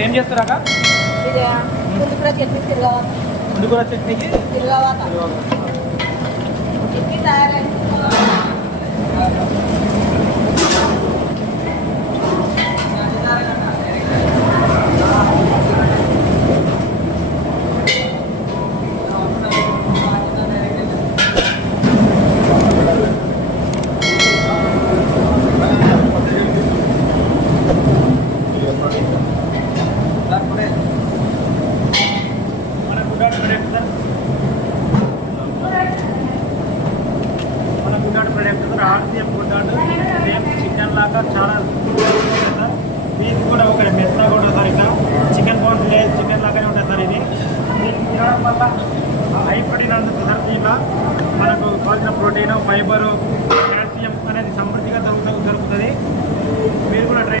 ఇప్పుడు ఏం చేస్తారాక పుండుకూర చట్నీ తిరగవాలి. పుండుకూర చట్నీకి చట్నీ తయారైంది. చికెన్ లాగా చాలా మీకు కూడా ఒక మెత్తగా ఉంటుంది సార్. ఇట్లా చికెన్ బోన్స్ లేదు, చికెన్ లాగానే ఉంటుంది సార్. ఇది దీన్ని తినడం వల్ల హై ప్రోటీన్ అందుతుంది సార్. దీంట్లో మనకు కావాల్సిన ప్రోటీన్, ఫైబరు,